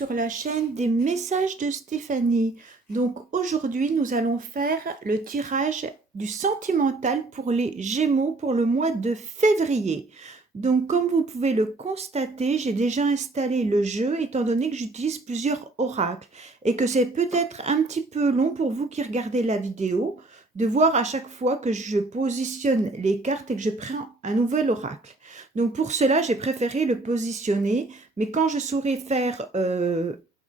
sur la chaîne des messages de Stéphanie. Donc aujourd'hui, nous allons faire le tirage du sentimental pour les Gémeaux pour le mois de février. Donc comme vous pouvez le constater, j'ai déjà installé le jeu étant donné que j'utilise plusieurs oracles et que c'est peut-être un petit peu long pour vous qui regardez la vidéo de voir à chaque fois que je positionne les cartes et que je prends un nouvel oracle. Donc pour cela, j'ai préféré le positionner, mais quand je saurai faire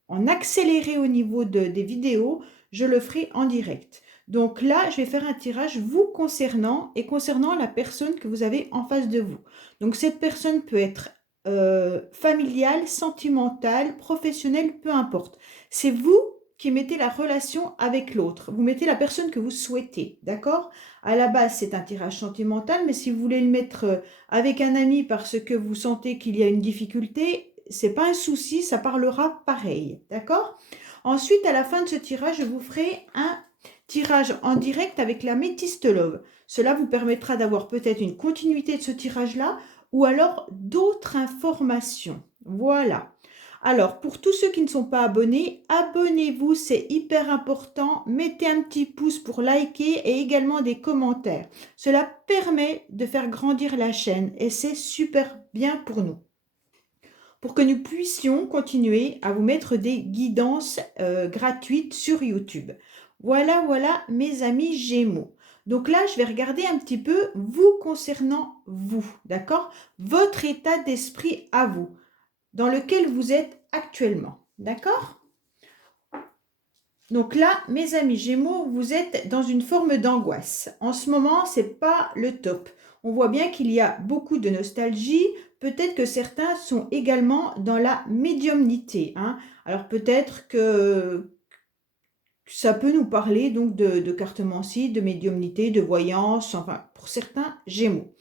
en accéléré au niveau des vidéos, je le ferai en direct. Donc là, je vais faire un tirage vous concernant et concernant la personne que vous avez en face de vous. Donc cette personne peut être familiale, sentimentale, professionnelle, peu importe. C'est vous qui mettez la relation avec l'autre. Vous mettez la personne que vous souhaitez, d'accord? À la base, c'est un tirage sentimental, mais si vous voulez le mettre avec un ami parce que vous sentez qu'il y a une difficulté, c'est pas un souci, ça parlera pareil, d'accord? Ensuite, à la fin de ce tirage, je vous ferai un tirage en direct avec la métiste love. Cela vous permettra d'avoir peut-être une continuité de ce tirage-là ou alors d'autres informations. Voilà. Alors, pour tous ceux qui ne sont pas abonnés, abonnez-vous, c'est hyper important. Mettez un petit pouce pour liker et également des commentaires. Cela permet de faire grandir la chaîne et c'est super bien pour nous. Pour que nous puissions continuer à vous mettre des guidances gratuites sur YouTube. Voilà, voilà mes amis Gémeaux. Donc là, je vais regarder un petit peu vous concernant vous, d'accord? Votre état d'esprit à vous, dans lequel vous êtes actuellement, d'accord? Donc là, mes amis Gémeaux, vous êtes dans une forme d'angoisse. En ce moment, c'est pas le top. On voit bien qu'il y a beaucoup de nostalgie. Peut-être que certains sont également dans la médiumnité, hein. Alors peut-être que ça peut nous parler donc de cartomancie, de médiumnité, de voyance, enfin pour certains Gémeaux.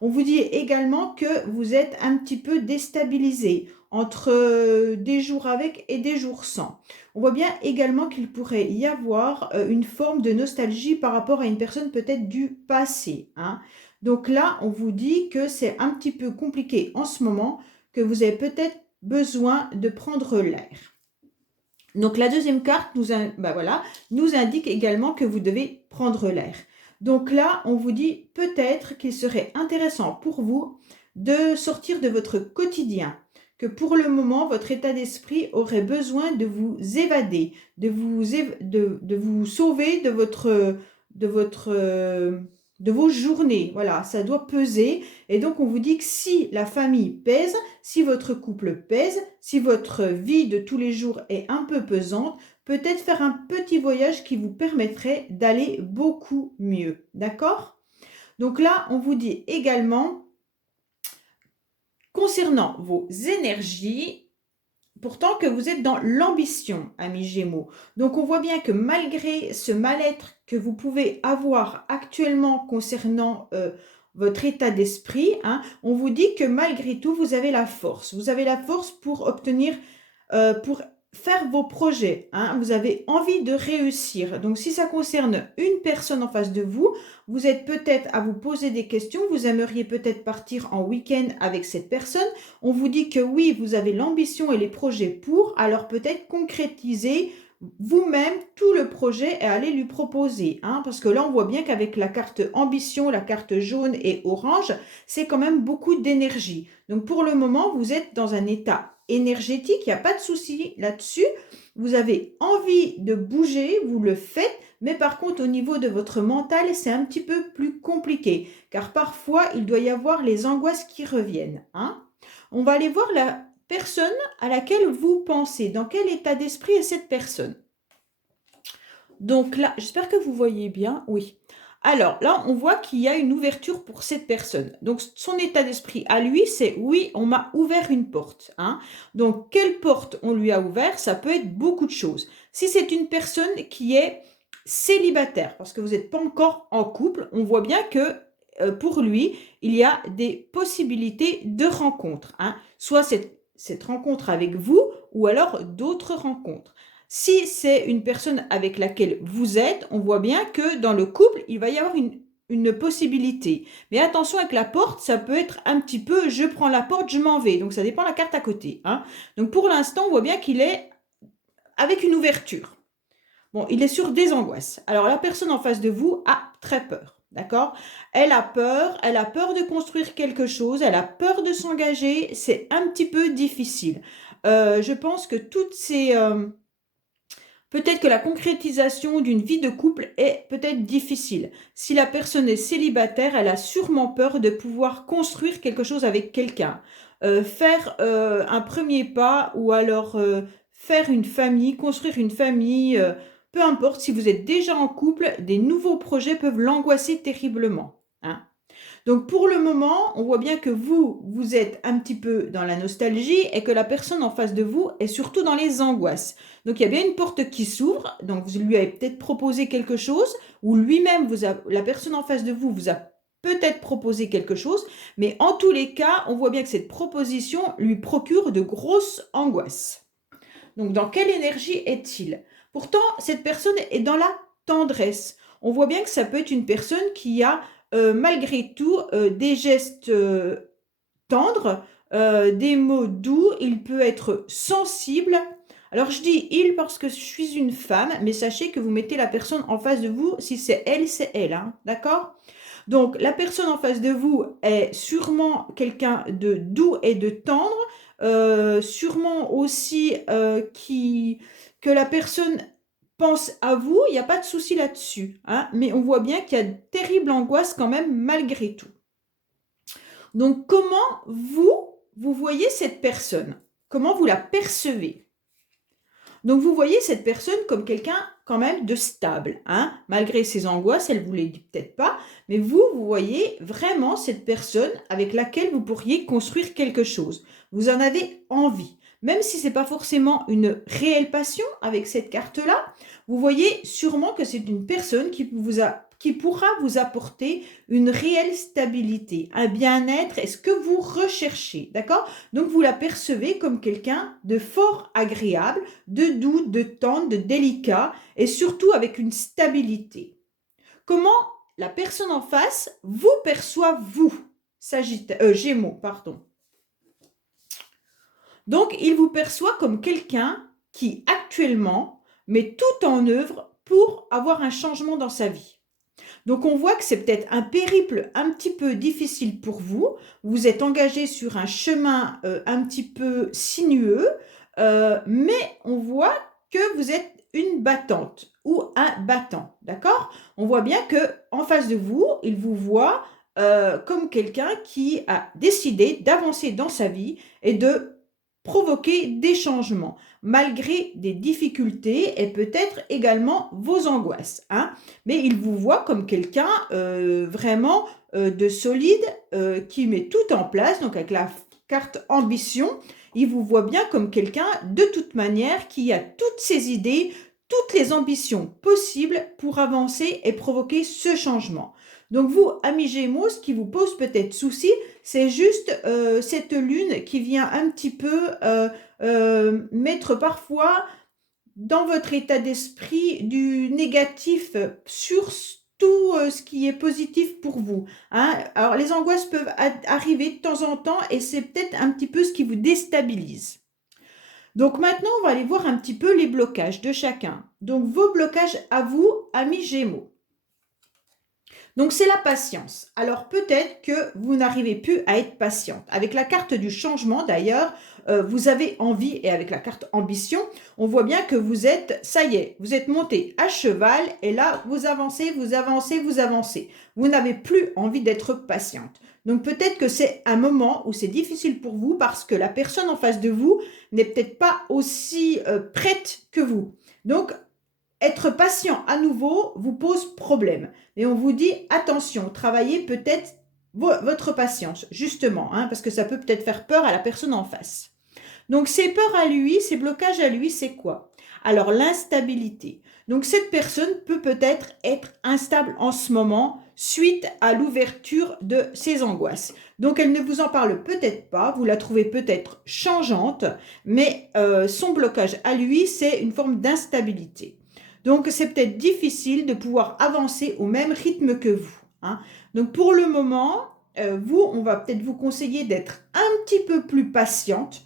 On vous dit également que vous êtes un petit peu déstabilisé entre des jours avec et des jours sans. On voit bien également qu'il pourrait y avoir une forme de nostalgie par rapport à une personne peut-être du passé, hein. Donc là, on vous dit que c'est un petit peu compliqué en ce moment, que vous avez peut-être besoin de prendre l'air. Donc la deuxième carte nous indique également que vous devez prendre l'air. Donc là, on vous dit peut-être qu'il serait intéressant pour vous de sortir de votre quotidien, que pour le moment, votre état d'esprit aurait besoin de vous évader, de vous sauver de vos journées. Voilà, ça doit peser. Et donc, on vous dit que si la famille pèse, si votre couple pèse, si votre vie de tous les jours est un peu pesante, peut-être faire un petit voyage qui vous permettrait d'aller beaucoup mieux. D'accord? Donc là, on vous dit également, concernant vos énergies, pourtant que vous êtes dans l'ambition, amis Gémeaux. Donc on voit bien que malgré ce mal-être que vous pouvez avoir actuellement concernant votre état d'esprit, hein, on vous dit que malgré tout, vous avez la force. Vous avez la force pour obtenir, pour faire vos projets, hein. Vous avez envie de réussir. Donc si ça concerne une personne en face de vous, vous êtes peut-être à vous poser des questions. Vous aimeriez peut-être partir en week-end avec cette personne. On vous dit que oui, vous avez l'ambition et les projets pour, alors peut-être concrétiser vous-même tout le projet et aller lui proposer, hein, parce que là, on voit bien qu'avec la carte ambition, la carte jaune et orange, c'est quand même beaucoup d'énergie. Donc, pour le moment, vous êtes dans un état énergétique, il n'y a pas de souci là-dessus. Vous avez envie de bouger, vous le faites, mais par contre, au niveau de votre mental, c'est un petit peu plus compliqué, car parfois, il doit y avoir les angoisses qui reviennent, hein. On va aller voir la personne à laquelle vous pensez. Dans quel état d'esprit est cette personne? Donc là, j'espère que vous voyez bien. Oui. Alors là, on voit qu'il y a une ouverture pour cette personne. Donc son état d'esprit à lui, c'est oui, on m'a ouvert une porte, hein. Donc quelle porte on lui a ouvert? Ça peut être beaucoup de choses. Si c'est une personne qui est célibataire, parce que vous n'êtes pas encore en couple, on voit bien que pour lui, il y a des possibilités de rencontres, hein. Soit cette rencontre avec vous ou alors d'autres rencontres. Si c'est une personne avec laquelle vous êtes, on voit bien que dans le couple, il va y avoir une possibilité. Mais attention avec la porte, ça peut être un petit peu, je prends la porte, je m'en vais. Donc ça dépend de la carte à côté, hein. Donc pour l'instant, on voit bien qu'il est avec une ouverture. Bon, il est sur des angoisses. Alors la personne en face de vous a très peur, d'accord? Elle a peur de construire quelque chose, elle a peur de s'engager, c'est un petit peu difficile. Je pense que toutes ces... peut-être que la concrétisation d'une vie de couple est peut-être difficile. Si la personne est célibataire, elle a sûrement peur de pouvoir construire quelque chose avec quelqu'un. Faire un premier pas ou alors faire une famille, construire une famille, peu importe, si vous êtes déjà en couple, des nouveaux projets peuvent l'angoisser terriblement, hein. Donc pour le moment, on voit bien que vous êtes un petit peu dans la nostalgie et que la personne en face de vous est surtout dans les angoisses. Donc il y a bien une porte qui s'ouvre, donc vous lui avez peut-être proposé quelque chose, ou lui-même, la personne en face de vous a peut-être proposé quelque chose, mais en tous les cas, on voit bien que cette proposition lui procure de grosses angoisses. Donc dans quelle énergie est-il? Pourtant, cette personne est dans la tendresse. On voit bien que ça peut être une personne qui a malgré tout des gestes tendres, des mots doux, il peut être sensible. Alors je dis il parce que je suis une femme, mais sachez que vous mettez la personne en face de vous, si c'est elle, hein, d'accord? Donc la personne en face de vous est sûrement quelqu'un de doux et de tendre, sûrement aussi que la personne pense à vous, il n'y a pas de souci là-dessus, hein, mais on voit bien qu'il y a de terribles angoisses quand même malgré tout. Donc comment vous voyez cette personne? Comment vous la percevez? Donc vous voyez cette personne comme quelqu'un quand même de stable, hein? Malgré ses angoisses, elle ne vous les dit peut-être pas, mais vous voyez vraiment cette personne avec laquelle vous pourriez construire quelque chose. Vous en avez envie. Même si ce n'est pas forcément une réelle passion avec cette carte-là, vous voyez sûrement que c'est une personne qui pourra vous apporter une réelle stabilité, un bien-être, est ce que vous recherchez, d'accord? Donc vous la percevez comme quelqu'un de fort agréable, de doux, de tendre, de délicat et surtout avec une stabilité. Comment la personne en face vous perçoit, vous, Gémeaux, pardon. Donc, il vous perçoit comme quelqu'un qui actuellement met tout en œuvre pour avoir un changement dans sa vie. Donc, on voit que c'est peut-être un périple un petit peu difficile pour vous. Vous êtes engagé sur un chemin un petit peu sinueux, mais on voit que vous êtes une battante ou un battant, d'accord? On voit bien que en face de vous, il vous voit comme quelqu'un qui a décidé d'avancer dans sa vie et de provoquer des changements, malgré des difficultés et peut-être également vos angoisses, hein. Mais il vous voit comme quelqu'un vraiment de solide, qui met tout en place, donc avec la carte ambition, il vous voit bien comme quelqu'un de toute manière qui a toutes ses idées, toutes les ambitions possibles pour avancer et provoquer ce changement. Donc vous, amis Gémeaux, ce qui vous pose peut-être souci, c'est juste cette lune qui vient un petit peu mettre parfois dans votre état d'esprit du négatif sur tout ce qui est positif pour vous, hein. Alors les angoisses peuvent arriver de temps en temps et c'est peut-être un petit peu ce qui vous déstabilise. Donc maintenant, on va aller voir un petit peu les blocages de chacun. Donc vos blocages à vous, amis Gémeaux. Donc, c'est la patience. Alors, peut-être que vous n'arrivez plus à être patiente. Avec la carte du changement, d'ailleurs, vous avez envie, et avec la carte ambition, on voit bien que vous êtes, ça y est, vous êtes monté à cheval, et là, vous avancez, vous avancez, vous avancez. Vous n'avez plus envie d'être patiente. Donc, peut-être que c'est un moment où c'est difficile pour vous parce que la personne en face de vous n'est peut-être pas aussi prête que vous. Donc, être patient à nouveau vous pose problème. Et on vous dit, attention, travaillez peut-être votre patience, justement, hein, parce que ça peut peut-être faire peur à la personne en face. Donc, ces peurs à lui, ces blocages à lui, c'est quoi? Alors, l'instabilité. Donc, cette personne peut peut-être être instable en ce moment suite à l'ouverture de ses angoisses. Donc, elle ne vous en parle peut-être pas, vous la trouvez peut-être changeante, mais son blocage à lui, c'est une forme d'instabilité. Donc, c'est peut-être difficile de pouvoir avancer au même rythme que vous, hein. Donc, pour le moment, on va peut-être vous conseiller d'être un petit peu plus patiente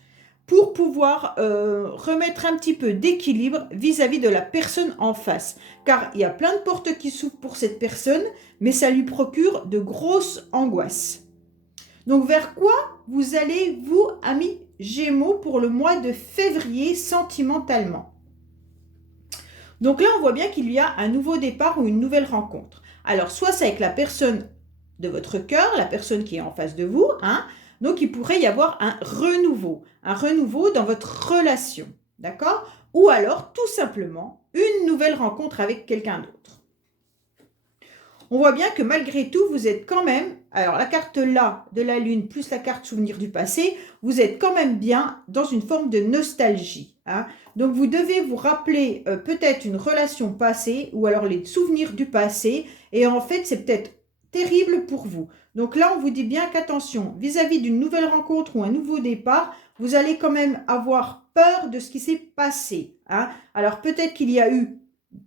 pour pouvoir remettre un petit peu d'équilibre vis-à-vis de la personne en face. Car il y a plein de portes qui s'ouvrent pour cette personne, mais ça lui procure de grosses angoisses. Donc, vers quoi vous allez, vous, amis Gémeaux, pour le mois de février sentimentalement? Donc là, on voit bien qu'il y a un nouveau départ ou une nouvelle rencontre. Alors, soit c'est avec la personne de votre cœur, la personne qui est en face de vous, hein. Donc, il pourrait y avoir un renouveau dans votre relation, d'accord? Ou alors, tout simplement, une nouvelle rencontre avec quelqu'un d'autre. On voit bien que malgré tout, vous êtes quand même, alors la carte là de la lune plus la carte souvenir du passé, vous êtes quand même bien dans une forme de nostalgie, hein. Donc vous devez vous rappeler peut-être une relation passée ou alors les souvenirs du passé et en fait c'est peut-être terrible pour vous. Donc là on vous dit bien qu'attention, vis-à-vis d'une nouvelle rencontre ou un nouveau départ, vous allez quand même avoir peur de ce qui s'est passé, hein. Alors peut-être qu'il y a eu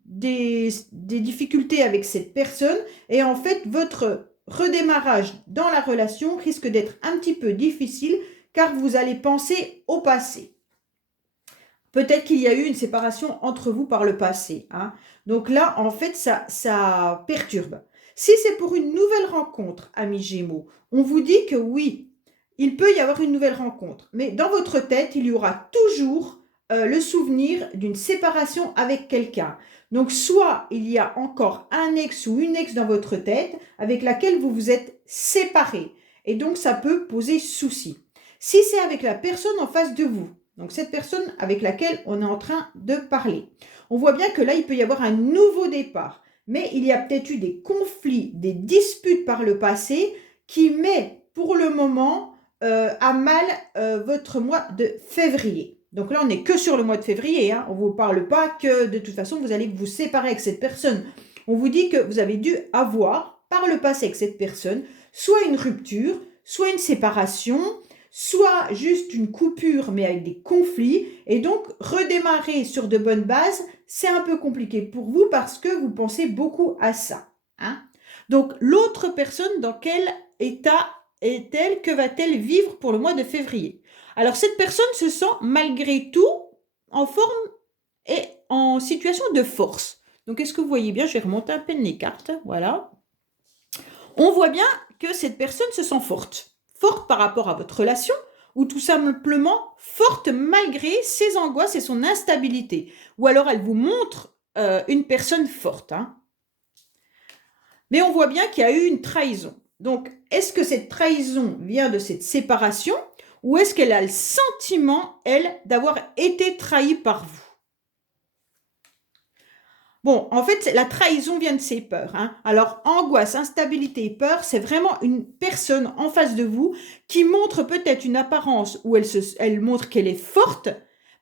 des difficultés avec cette personne et en fait votre redémarrage dans la relation risque d'être un petit peu difficile car vous allez penser au passé. Peut-être qu'il y a eu une séparation entre vous par le passé, hein. Donc là en fait ça perturbe. Si c'est pour une nouvelle rencontre, amis Gémeaux, on vous dit que oui, il peut y avoir une nouvelle rencontre, mais dans votre tête il y aura toujours le souvenir d'une séparation avec quelqu'un. Donc, soit il y a encore un ex ou une ex dans votre tête avec laquelle vous vous êtes séparés. Et donc, ça peut poser souci. Si c'est avec la personne en face de vous, donc cette personne avec laquelle on est en train de parler, on voit bien que là, il peut y avoir un nouveau départ. Mais il y a peut-être eu des conflits, des disputes par le passé qui met pour le moment à mal votre mois de février. Donc là, on n'est que sur le mois de février, hein. On ne vous parle pas que de toute façon, vous allez vous séparer avec cette personne. On vous dit que vous avez dû avoir, par le passé avec cette personne, soit une rupture, soit une séparation, soit juste une coupure, mais avec des conflits. Et donc, redémarrer sur de bonnes bases, c'est un peu compliqué pour vous parce que vous pensez beaucoup à ça, hein. Donc, l'autre personne, dans quel état est-elle? Que va-t-elle vivre pour le mois de février? Alors, cette personne se sent malgré tout en forme et en situation de force. Donc, est-ce que vous voyez bien? Je vais remonter un peu les cartes. Voilà. On voit bien que cette personne se sent forte. Forte par rapport à votre relation ou tout simplement forte malgré ses angoisses et son instabilité. Ou alors, elle vous montre une personne forte, hein. Mais on voit bien qu'il y a eu une trahison. Donc, est-ce que cette trahison vient de cette séparation ou est-ce qu'elle a le sentiment, elle, d'avoir été trahie par vous? Bon, en fait, la trahison vient de ses peurs, hein. Alors, angoisse, instabilité et peur, c'est vraiment une personne en face de vous qui montre peut-être une apparence où elle montre qu'elle est forte,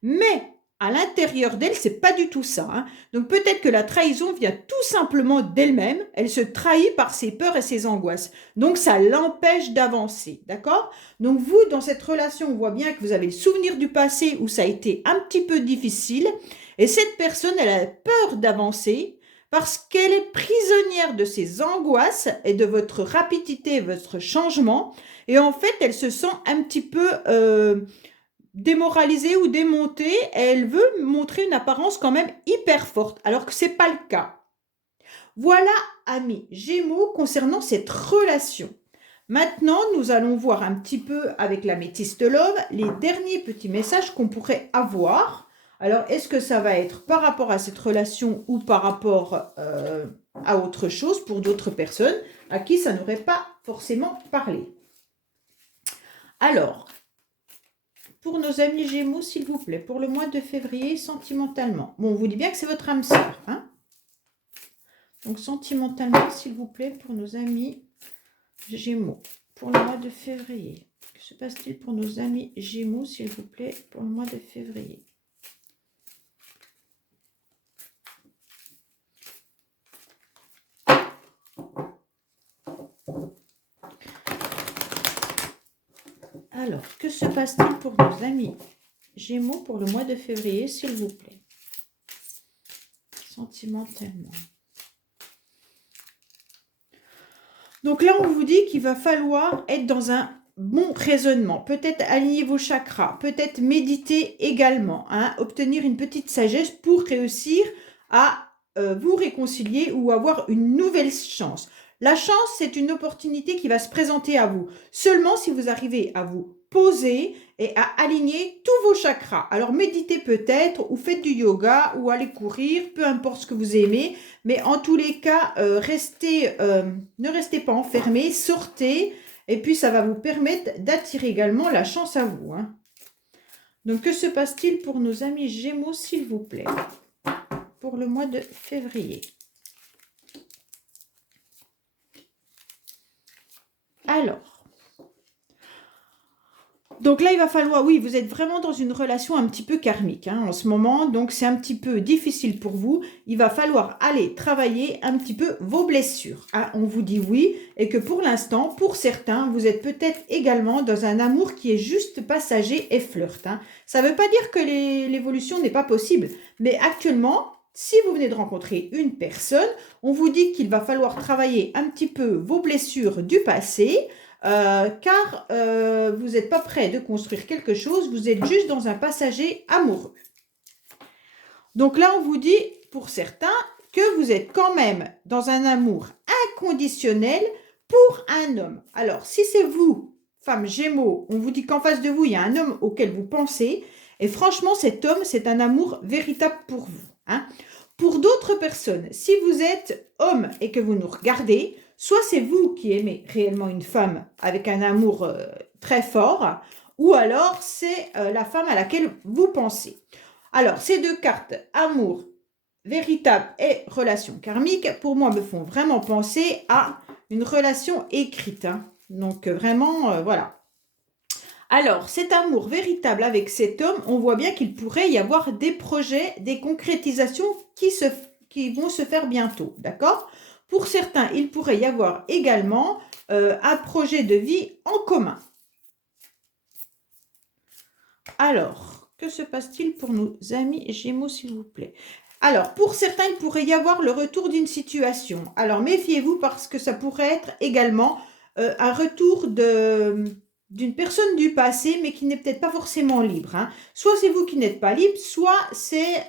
mais à l'intérieur d'elle, c'est pas du tout ça, hein. Donc, peut-être que la trahison vient tout simplement d'elle-même. Elle se trahit par ses peurs et ses angoisses. Donc, ça l'empêche d'avancer, d'accord? Donc, vous, dans cette relation, on voit bien que vous avez le souvenir du passé où ça a été un petit peu difficile. Et cette personne, elle a peur d'avancer parce qu'elle est prisonnière de ses angoisses et de votre rapidité, votre changement. Et en fait, elle se sent un petit peu démoralisée ou démontée. Et elle veut montrer une apparence quand même hyper forte, alors que ce n'est pas le cas. Voilà, amis Gémeaux, concernant cette relation. Maintenant, nous allons voir un petit peu avec la métiste Love les derniers petits messages qu'on pourrait avoir. Alors, est-ce que ça va être par rapport à cette relation ou par rapport à autre chose pour d'autres personnes à qui ça n'aurait pas forcément parlé? Alors, pour nos amis Gémeaux, s'il vous plaît, pour le mois de février, sentimentalement. Bon, on vous dit bien que c'est votre âme sœur, hein? Donc, sentimentalement, s'il vous plaît, pour nos amis Gémeaux, pour le mois de février. Que se passe-t-il pour nos amis Gémeaux, s'il vous plaît, pour le mois de février? Alors, que se passe-t-il pour nos amis Gémeaux pour le mois de février, s'il vous plaît? Sentimentalement. Donc là, on vous dit qu'il va falloir être dans un bon raisonnement, peut-être aligner vos chakras, peut-être méditer également, hein, obtenir une petite sagesse pour réussir à vous réconcilier ou avoir une nouvelle chance. La chance, c'est une opportunité qui va se présenter à vous, seulement si vous arrivez à vous poser et à aligner tous vos chakras. Alors méditez peut-être, ou faites du yoga, ou allez courir, peu importe ce que vous aimez, mais en tous les cas, ne restez pas enfermés, sortez, et puis ça va vous permettre d'attirer également la chance à vous, hein. Donc que se passe-t-il pour nos amis Gémeaux, s'il vous plaît, pour le mois de février? Alors, donc là, il va falloir, oui, vous êtes vraiment dans une relation un petit peu karmique, hein, en ce moment, donc c'est un petit peu difficile pour vous. Il va falloir aller travailler un petit peu vos blessures, hein. On vous dit oui, et que pour l'instant, pour certains, vous êtes peut-être également dans un amour qui est juste passager et flirt, hein. Ça ne veut pas dire que l'évolution n'est pas possible, mais actuellement, si vous venez de rencontrer une personne, on vous dit qu'il va falloir travailler un petit peu vos blessures du passé, car vous n'êtes pas prêt de construire quelque chose, vous êtes juste dans un passager amoureux. Donc là, on vous dit, pour certains, que vous êtes quand même dans un amour inconditionnel pour un homme. Alors, si c'est vous, femme Gémeaux, on vous dit qu'en face de vous, il y a un homme auquel vous pensez, et franchement, cet homme, c'est un amour véritable pour vous, hein. Pour d'autres personnes, si vous êtes homme et que vous nous regardez, soit c'est vous qui aimez réellement une femme avec un amour très fort, ou alors c'est la femme à laquelle vous pensez. Alors, ces deux cartes, amour véritable et relation karmique, pour moi, me font vraiment penser à une relation écrite, hein. Donc, vraiment, voilà. Alors, cet amour véritable avec cet homme, on voit bien qu'il pourrait y avoir des projets, des concrétisations qui vont se faire bientôt, d'accord? Pour certains, il pourrait y avoir également un projet de vie en commun. Alors, que se passe-t-il pour nos amis Gémeaux, s'il vous plaît? Alors, pour certains, il pourrait y avoir le retour d'une situation. Alors, méfiez-vous parce que ça pourrait être également un retour d'une personne du passé, mais qui n'est peut-être pas forcément libre, hein. Soit c'est vous qui n'êtes pas libre, soit c'est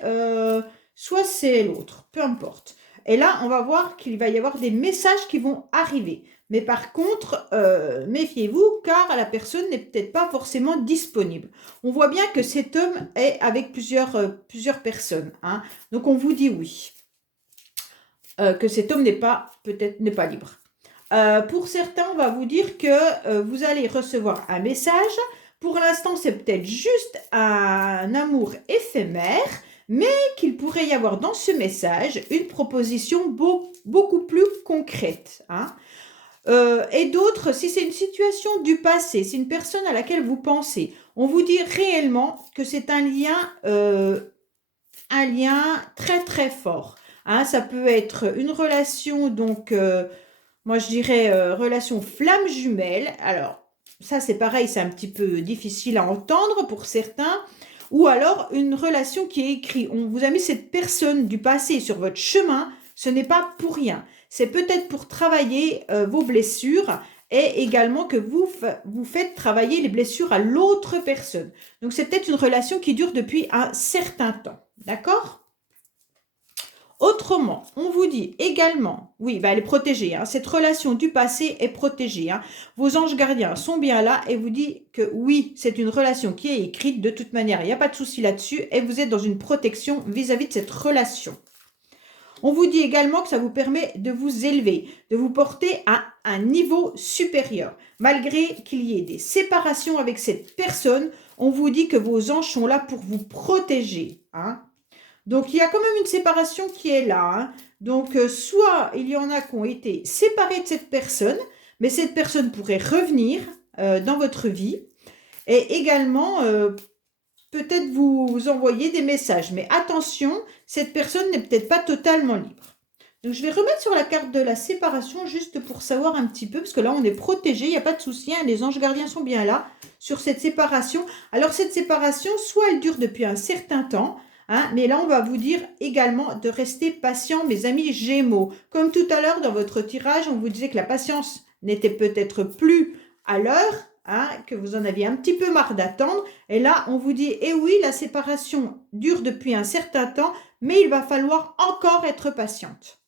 l'autre, peu importe. Et là, on va voir qu'il va y avoir des messages qui vont arriver. Mais par contre, méfiez-vous, car la personne n'est peut-être pas forcément disponible. On voit bien que cet homme est avec plusieurs personnes, hein. Donc, on vous dit oui. Que cet homme n'est pas libre. Pour certains, on va vous dire que vous allez recevoir un message. Pour l'instant, c'est peut-être juste un amour éphémère, mais qu'il pourrait y avoir dans ce message une proposition beaucoup plus concrète, hein. Et d'autres, si c'est une situation du passé, c'est une personne à laquelle vous pensez, on vous dit réellement que c'est un lien très très fort, hein. Ça peut être une relation, donc moi je dirais relation flamme jumelle. Alors ça c'est pareil, c'est un petit peu difficile à entendre pour certains. Ou alors une relation qui est écrite. On vous a mis cette personne du passé sur votre chemin, ce n'est pas pour rien. C'est peut-être pour travailler vos blessures et également que vous faites travailler les blessures à l'autre personne. Donc c'est peut-être une relation qui dure depuis un certain temps. D'accord ? Autrement, on vous dit également, oui, elle est protégée, hein, cette relation du passé est protégée, hein. Vos anges gardiens sont bien là et vous disent que oui, c'est une relation qui est écrite, de toute manière, il n'y a pas de souci là-dessus et vous êtes dans une protection vis-à-vis de cette relation. On vous dit également que ça vous permet de vous élever, de vous porter à un niveau supérieur. Malgré qu'il y ait des séparations avec cette personne, on vous dit que vos anges sont là pour vous protéger, hein. Donc, il y a quand même une séparation qui est là, hein. Donc, soit il y en a qui ont été séparés de cette personne, mais cette personne pourrait revenir dans votre vie. Et également, peut-être vous envoyer des messages. Mais attention, cette personne n'est peut-être pas totalement libre. Donc, je vais remettre sur la carte de la séparation juste pour savoir un petit peu, parce que là, on est protégé, il n'y a pas de souci, hein, les anges gardiens sont bien là sur cette séparation. Alors, cette séparation, soit elle dure depuis un certain temps, hein. Mais là, on va vous dire également de rester patient, mes amis Gémeaux. Comme tout à l'heure dans votre tirage, on vous disait que la patience n'était peut-être plus à l'heure, hein, que vous en aviez un petit peu marre d'attendre. Et là, on vous dit, eh oui, la séparation dure depuis un certain temps, mais il va falloir encore être patiente.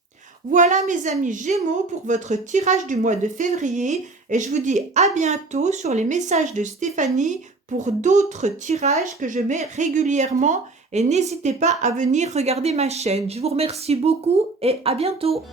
Voilà mes amis Gémeaux pour votre tirage du mois de février et je vous dis à bientôt sur les messages de Stéphanie pour d'autres tirages que je mets régulièrement et n'hésitez pas à venir regarder ma chaîne. Je vous remercie beaucoup et à bientôt.